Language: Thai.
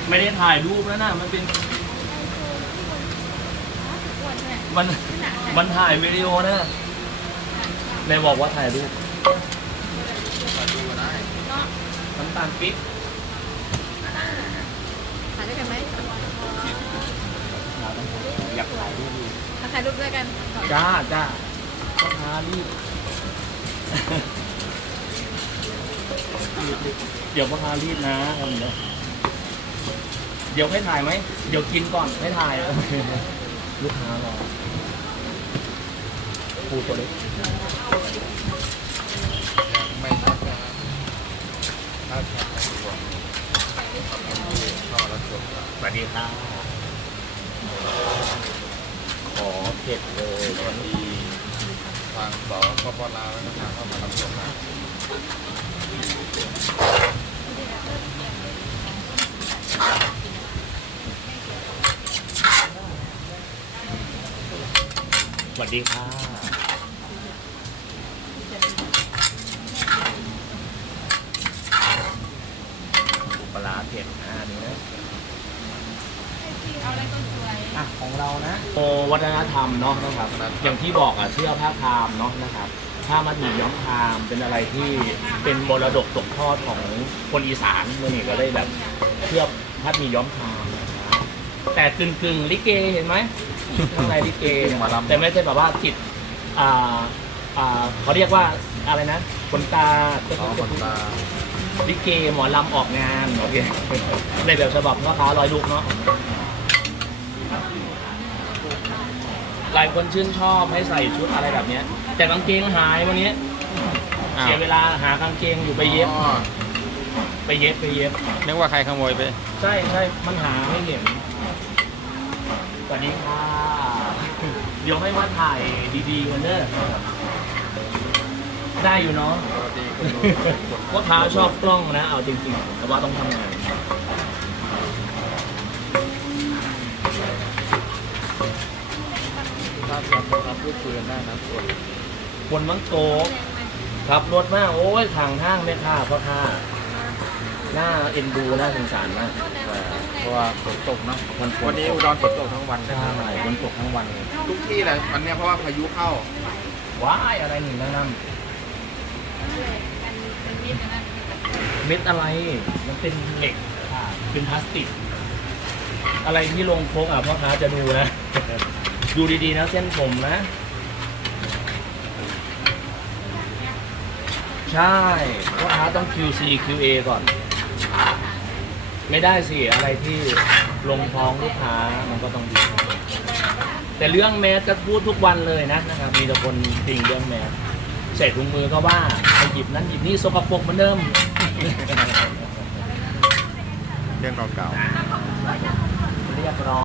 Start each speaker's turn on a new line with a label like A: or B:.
A: ไม่ได้ถ่ายรูปแล้วนะมันเป็นมันถ่ายวิดีโอนะในบอกว่าถ่ายรูปน้ำตาลปิ๊บ
B: ถ่ายด้วยกันไหม
A: อยากถ่ายรูป
B: ถ่ายรูปด้วยกัน
A: จ้าพ่อค้ารีบเดี๋ยวพ่อค้ารีบนะเดี๋ยวให้ถ่ายไหมเดี๋ยวกินก่อนให้ถ่ายลูกค้ารอปูตัวเล็ก
C: ไม่น่าจะน่าจะไม่ควรแล้วจบ
A: สวัสดีครับขอเผ็ดเลย
C: วันดีทางสปปลาวแล้วก็ทางเข้ามารับชมนะ
A: สวัสดีค่ะปลาเผ็ดนี่นะของเรานะโอวัฒนธรรมเนาะนะครับอย่างที่บอกเชื่อผ้าคามเนาะนะครับผ้ามัดหมี่ย้อมคามเป็นอะไรที่เป็นมรดกตกทอดของคนอีสานเมื่อนี้ก็เลยแบบเชื่อผ้าหมี่ย้อมคามนะครับแต่กึ่งลิเกเห็นไหมข้างในลิเกแต่ไม่ใช่แบบว่าจิตเขาเรียกว่าอะไรนะคนตา
C: คนตา
A: ลิเกหมอลำออกงานโอเคในแบบฉบับพ่อค้าลอยลูกเนาะหลายคนชื่นชอบให้ใส่ชุดอะไรแบบนี้แต่กางเกงหายวันนี้เสียเวลาหากางเกงอยู่ไปเย็บ
C: นึกว่าใครขโมยไป
A: ใช่มันหาไม่เห็นสวัสดีค่ะเดี๋ยวให้ว่าถ่ายดีๆวันเด้อได้อยู่เนาะว่าค้าชอบกล้องนะเอาจริงๆแต่ว่าต้องทำงาน
C: ถ้าพูดคุยกันได้นะ
A: คนมังโตขับรถมากโอ้ยทางห้างไม่ค่าเพราะค่าหน้าเอ็นดูน่าสงสารมาก
C: เพราะว่าฝนตกเนาะวันนี้อุดรฝนตกทั้งวัน
A: ใช่ฝนตกทั้งวัน
C: ทุกที่เลยวันนี้เพราะว่าพายุเข้า
A: ว้ายอะไรหนึ่งนั่นเม็ดอะไรมันเป็นเหล็กเป็นพลาสติกอะไรที่ลงโค้งพ่อค้าจะดูนะดูดีๆนะเส้นผมนะใช่พ่อค้าต้อง QC QA ก่อนไม่ได้สิอะไรที่ลงท้องลูกค้ามันก็ต้องดีแต่เรื่องแมสก็พูดทุกวันเลยนะครับมีแต่คนติ่งเรื่องแมสใส่ถุงมือก็ว่าไปหยิบนั้นหยิบนี่สกปรกเหมือนเดิม
C: เรื่องเก่าๆ
A: เรียกร้อง